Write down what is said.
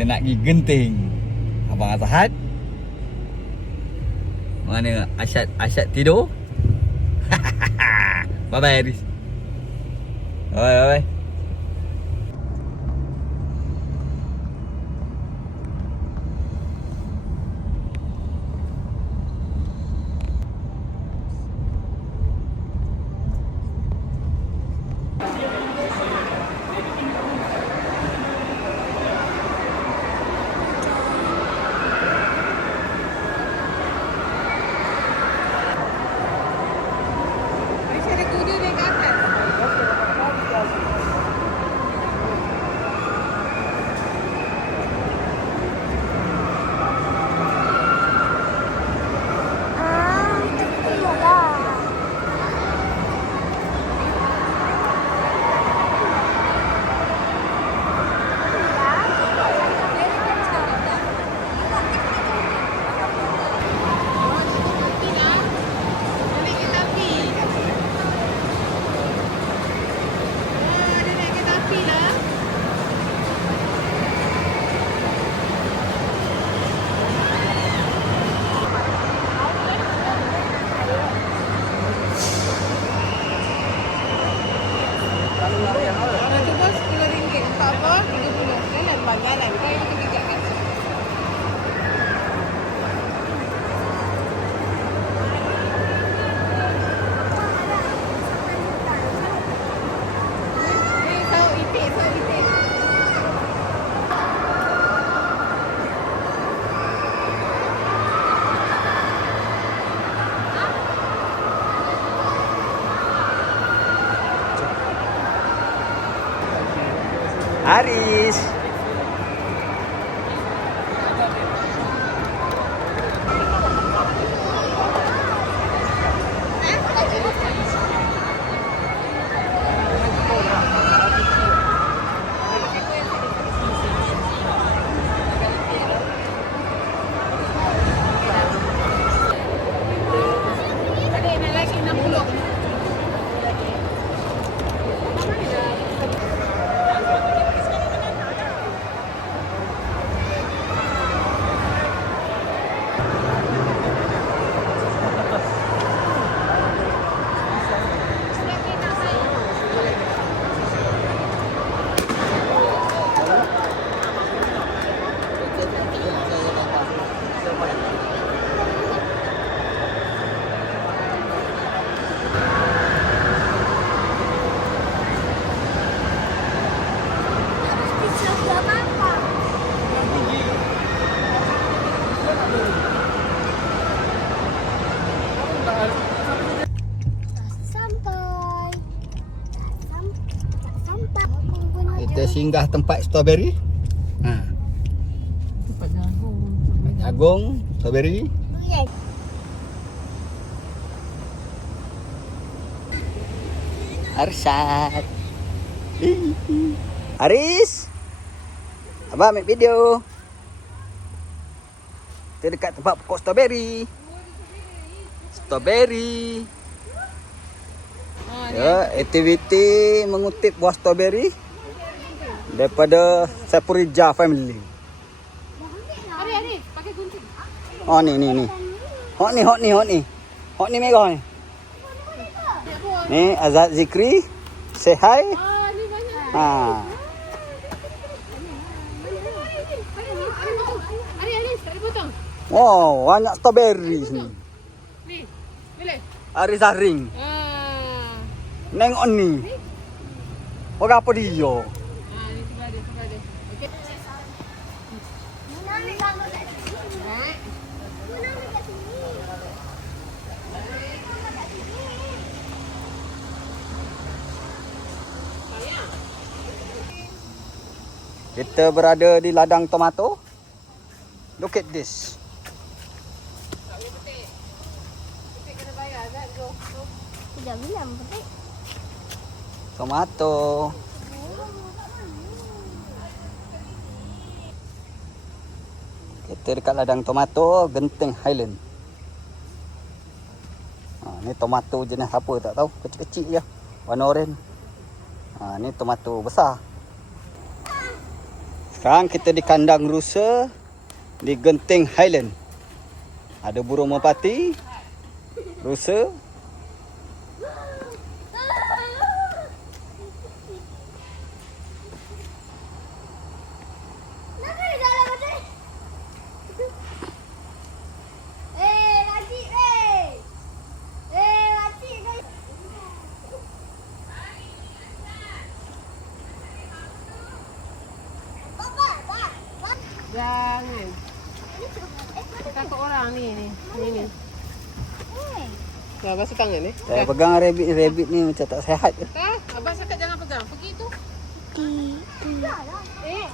Kita nak pergi Genting. Abang Azhar. Mana Asyad tidur? Bye-bye Aris. Bye-bye. Aris. Kita singgah tempat strawberry. Tempat jagung. Jagung, strawberry. Arsyad. Aris. Abang ambil video. Kita dekat tempat pokok strawberry. Strawberry. Ya, aktiviti mengutip buah strawberry daripada Sapurija family. Hari pakai gunting. Oh ni. Hot ni. Hot ni merah ni. Ni Azad Zikri. Say hi. Ni banyak. Hari, tak boleh potong. Wow, banyak strawberry sini. Ni, boleh? Aris Zaring. Nengok ni. Orang apa dia? Ni sebelah dia. Okey. Kita berada di ladang tomato. Look at this. Petik kena bayar kan? Go. Tidak bilang petik. Tomato. Kita dekat ladang tomato Genting Highland. Ni tomato jenis apa tak tahu, kecil-kecil je. Warna oranye. Ni tomato besar. Sekarang kita di kandang rusa di Genting Highland. Ada burung merpati, rusa. Kenapa di dalam ada? Lagi, lagi guys. Jangan. Takut orang ni. Ni. Ya, basuh tangan ni. Saya pegang rabbit ni macam tak sihat ke? Abang cakap jangan pegang. Pergi tu. Di. Eh,